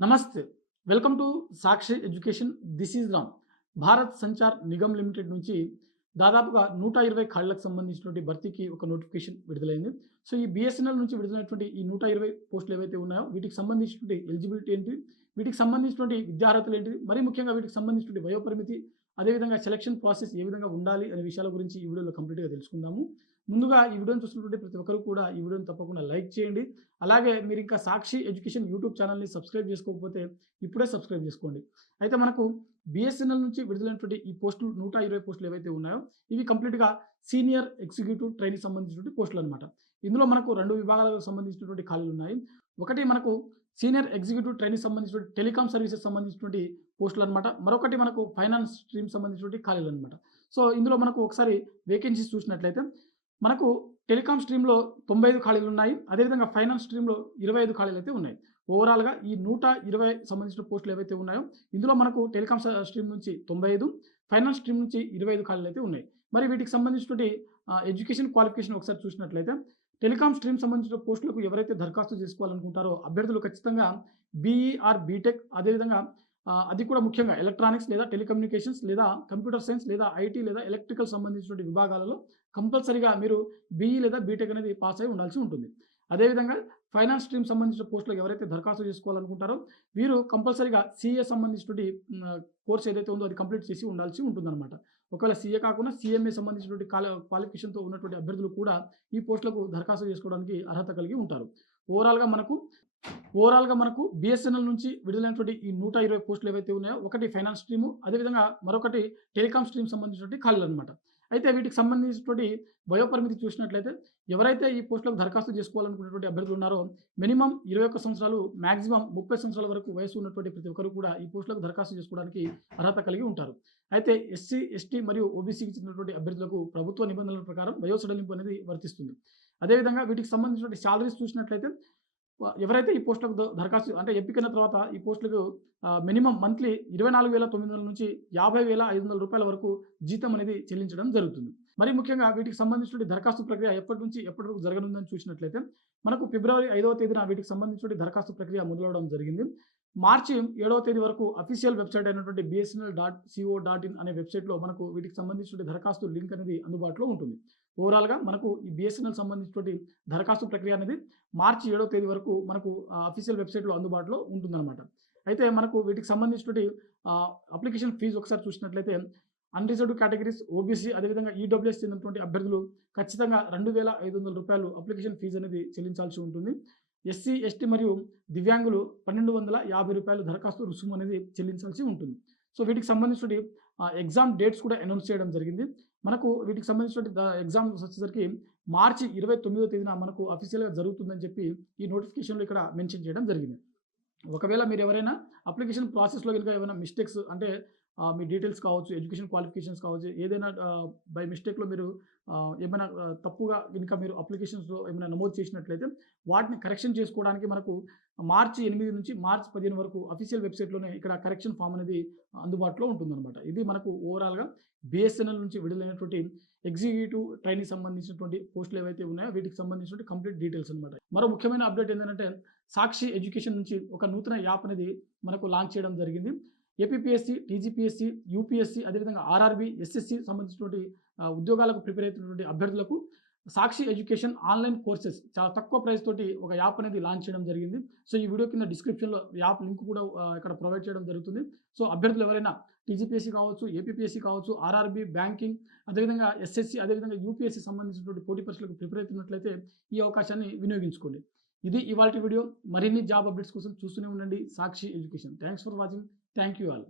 నమస్తే. Welcome to Sakshi education. This is Ram. Bharat Sanchar Nigam limited నుంచి దాదాపుగా 120 ఖాళీలకు సంబంధించినటువంటి భర్తీకి ఒక నోటిఫికేషన్ విడుదలైంది. సో, ఈ బీఎస్ఎన్ఎల్ నుంచి విడుదలైనటువంటి ఈ 120 పోస్టులు ఏవైతే ఉన్నాయో వీటికి సంబంధించినటువంటి ఎలిజిబిలిటీ ఏంటి? వీటికి సంబంధించినటువంటి విద్యార్హతలు ఏంటి? మరీ ముఖ్యంగా వీటికి సంబంధించినటువంటి వయోపరిమితి, అదేవిధంగా సెలక్షన్ ప్రాసెస్ ఏ విధంగా ఉండాలి అనే విషయాల గురించి ఈ వీడియోలో కంప్లీట్‌గా తెలుసుకుందాము. ముందుగా ఈ వీడియోని చూస్తున్నటువంటి ప్రతి ఒక్కరు కూడా ఈ వీడియోని తప్పకుండా లైక్ చేయండి. అలాగే మీరింకా సాక్షి ఎడ్యుకేషన్ యూట్యూబ్ ఛానల్‌ని సబ్స్క్రైబ్ చేసుకోకపోతే ఇప్పుడే సబ్స్క్రైబ్ చేసుకోండి. అయితే మనకు బీఎస్ఎన్ఎల్ నుంచి విడుదలైనటువంటి ఈ పోస్టులు 120 పోస్టులు ఏవైతే ఉన్నాయో ఇవి కంప్లీట్‌గా సీనియర్ ఎగ్జిక్యూటివ్ ట్రైనీకి సంబంధించినటువంటి పోస్టులనమాట. ఇందులో మనకు 2 విభాగాలకు సంబంధించినటువంటి ఖాళీలున్నాయి. ఒకటి మనకు సీనియర్ ఎగ్జిక్యూటివ్ ట్రైనీకి సంబంధించినటువంటి టెలికామ్ సర్వీసెస్ సంబంధించినటువంటి పోస్టులనమాట. మరొకటి మనకు ఫైనాన్స్ స్ట్రీమ్ సంబంధించినటువంటి ఖాళీలనమాట. సో, ఇందులో మనకు ఒకసారి వేకెన్సీస్ చూసినట్లయితే మనకు టెలికామ్ స్ట్రీమ్‌లో 95 ఖాళీలున్నాయి. అదేవిధంగా ఫైనాన్స్ స్ట్రీమ్‌లో 25 ఖాళీలైతే ఉన్నాయి. ఓవరాల్‌గా ఈ 120 సంబంధించిన పోస్టులు ఏవైతే ఉన్నాయో, ఇందులో మనకు టెలికామ్ స్ట్రీమ్ నుంచి 95, ఫైనాన్స్ స్ట్రీమ్ నుంచి 25 ఖాళీలైతే ఉన్నాయి. మరి వీటికి సంబంధించినటువంటి ఎడ్యుకేషన్ క్వాలిఫికేషన్ ఒకసారి చూసినట్లయితే, టెలికామ్ స్ట్రీమ్ సంబంధించిన పోస్టులకు ఎవరైతే దరఖాస్తు చేసుకోవాలనుకుంటారో అభ్యర్థులు ఖచ్చితంగా బీఈ ఆర్ బీటెక్, అదేవిధంగా అది కూడా ముఖ్యంగా ఎలక్ట్రానిక్స్ లేదా టెలికమ్యూనికేషన్స్ లేదా కంప్యూటర్ సైన్స్ లేదా ఐటీ లేదా ఎలక్ట్రికల్ సంబంధించినటువంటి విభాగాలలో కంపల్సరీగా మీరు బీఈ లేదా బీటెక్ అనేది పాస్ అయి ఉండాల్సి ఉంటుంది. అదేవిధంగా ఫైనాన్స్ స్ట్రీమ్ సంబంధించిన పోస్టులకు ఎవరైతే దరఖాస్తు చేసుకోవాలనుకుంటారో వీరు కంపల్సరీగా సీఏ సంబంధించినటువంటి కోర్స్ ఏదైతే ఉందో అది కంప్లీట్ చేసి ఉండాల్సి ఉంటుందన్నమాట. ఒకవేళ సీఏ కాకుండా సీఎంఏ సంబంధించినటువంటి క్వాలిఫికేషన్‌తో ఉన్నటువంటి అభ్యర్థులు కూడా ఈ పోస్టులకు దరఖాస్తు చేసుకోవడానికి అర్హత కలిగి ఉంటారు. ఓవరాల్‌గా మనకు బీఎస్ఎన్ఎల్ నుంచి విడుదలైనటువంటి ఈ 120 పోస్టులు ఏవైతే ఉన్నాయో, ఒకటి ఫైనాన్స్ స్ట్రీము, అదేవిధంగా మరొకటి టెలికామ్ స్ట్రీమ్ సంబంధించినటువంటి ఖాళీలనమాట. అయితే వీటికి సంబంధించినటువంటి వయోపరిమితి చూసినట్లయితే ఎవరైతే ఈ పోస్టులకు దరఖాస్తు చేసుకోవాలనుకున్నటువంటి అభ్యర్థులు ఉన్నారో మినిమమ్ 21 సంవత్సరాలు, మాక్సిమం 30 సంవత్సరాల వరకు వయసు ఉన్నటువంటి ప్రతి ఒక్కరు కూడా ఈ పోస్టులకు దరఖాస్తు చేసుకోవడానికి అర్హత కలిగి ఉంటారు. అయితే ఎస్సీ, ఎస్టీ మరియు ఓబీసీకి చెందినటువంటి అభ్యర్థులకు ప్రభుత్వ నిబంధనల ప్రకారం వయో సడలింపు అనేది వర్తిస్తుంది. అదేవిధంగా వీటికి సంబంధించినటువంటి సాలరీస్ చూసినట్లయితే ఎవరైతే ఈ పోస్టులకు దరఖాస్తు అంటే ఎంపికైన తర్వాత ఈ పోస్టులకు మినిమమ్ మంత్లీ 24,900 నుంచి 50,500 వరకు జీతం అనేది చెల్లించడం జరుగుతుంది. మరి ముఖ్యంగా వీటికి సంబంధించినటువంటి దరఖాస్తు ప్రక్రియ ఎప్పటి నుంచి ఎప్పటి వరకు జరగనుందని చూసినట్లయితే మనకు ఫిబ్రవరి 5వ తేదీన వీటికి సంబంధించినటువంటి దరఖాస్తు ప్రక్రియ మొదలవడం జరిగింది. మార్చి 7వ తేదీ వరకు అఫీషియల్ వెబ్‌సైట్ అయినటువంటి bsnl.co.in అనే వెబ్‌సైట్‌లో మనకు వీటికి సంబంధించినటువంటి దరఖాస్తు లింక్ అనేది అందుబాటులో ఉంటుంది. ఓవరాల్‌గా మనకు ఈ బీఎస్ఎన్ఎల్ సంబంధించినటువంటి దరఖాస్తు ప్రక్రియ అనేది మార్చి 7వ తేదీ వరకు మనకు అఫీషియల్ వెబ్‌సైట్‌లో అందుబాటులో ఉంటుందన్నమాట. అయితే మనకు వీటికి సంబంధించినటువంటి అప్లికేషన్ ఫీజు ఒకసారి చూసినట్లయితే అన్‌రిజర్వ్డ్ కేటగిరీస్, ఓబీసీ, అదేవిధంగా ఈడబ్ల్యూఎస్ చెందినటువంటి అభ్యర్థులు ఖచ్చితంగా రూ. 2,500 అప్లికేషన్ ఫీజు అనేది చెల్లించాల్సి ఉంటుంది. ఎస్సీ, ఎస్టీ మరియు దివ్యాంగులు రూ. 1,250 దరఖాస్తు రుసుము అనేది చెల్లించాల్సి ఉంటుంది. సో, వీటికి సంబంధించినటువంటి ఎగ్జామ్ డేట్స్ కూడా అనౌన్స్ చేయడం జరిగింది. మనకు వీటికి సంబంధించినటువంటి ఎగ్జామ్స్ వచ్చేసరికి మార్చి 29వ తేదీన మనకు అఫీషియల్‌గా జరుగుతుందని చెప్పి ఈ నోటిఫికేషన్‌లో ఇక్కడ మెన్షన్ చేయడం జరిగింది. ఒకవేళ మీరు ఎవరైనా అప్లికేషన్ ప్రాసెస్‌లో గనుక ఏమైనా మిస్టేక్స్ అంటే మీ డీటెయిల్స్ కావచ్చు, ఎడ్యుకేషన్ క్వాలిఫికేషన్స్ కావచ్చు, ఏదైనా బై మిస్టేక్‌లో మీరు ఏమైనా తప్పుగా గనుక మీరు అప్లికేషన్స్‌లో ఏమైనా నమోదు చేసినట్లయితే వాటిని కరెక్షన్ చేసుకోవడానికి మనకు మార్చి 8 నుంచి మార్చి 15 వరకు అఫీషియల్ వెబ్‌సైట్‌లోనే ఇక్కడ కరెక్షన్ ఫార్మ్ అనేది అందుబాటులో ఉంటుందన్నమాట. ఇది మనకు ఓవరాల్‌గా బీఎస్ఎన్ఎల్ నుంచి విడుదలైనటువంటి ఎగ్జిక్యూటివ్ ట్రైనీకి సంబంధించినటువంటి పోస్టులు ఏవైతే ఉన్నాయో వీటికి సంబంధించినటువంటి కంప్లీట్ డీటెయిల్స్ అన్నమాట. మరో ముఖ్యమైన అప్డేట్ ఏంటంటే సాక్షి ఎడ్యుకేషన్ నుంచి ఒక నూతన యాప్ అనేది మనకు లాంచ్ చేయడం జరిగింది. ఏపీపీఎస్సీ, టీజీపీఎస్సీ, యూపీఎస్సీ, అదేవిధంగా ఆర్ఆర్బీ, ఎస్ఎస్సీ సంబంధించినటువంటి ఉద్యోగాలకు ప్రిపేర్ అవుతున్నటువంటి అభ్యర్థులకు సాక్షి ఎడ్యుకేషన్ ఆన్‌లైన్ కోర్సెస్ చాలా తక్కువ ప్రైస్ తోటి ఒక యాప్ అనేది లాంచ్ చేయడం జరిగింది. సో, ఈ వీడియో కింద డిస్క్రిప్షన్‌లో యాప్ లింక్ కూడా ఇక్కడ ప్రొవైడ్ చేయడం జరుగుతుంది. సో, అభ్యర్థులు ఎవరైనా టీజీపీఎస్సీ కావచ్చు, ఏపీపీఎస్సీ కావచ్చు, ఆర్ఆర్బీ, బ్యాంకింగ్, అదేవిధంగా ఎస్ఎస్సీ, అదేవిధంగా యూపీఎస్సీ సంబంధించినటువంటి పోటీ పరీక్షలకు ప్రిపేర్ అవుతున్నట్లయితే ఈ అవకాశాన్ని వినియోగించుకోండి. ఇది ఇవాల్టి వీడియో. మరిన్ని జాబ్ అప్డేట్స్ కోసం చూస్తూనే ఉండండి Sakshi education. Thanks for watching. Thank you all.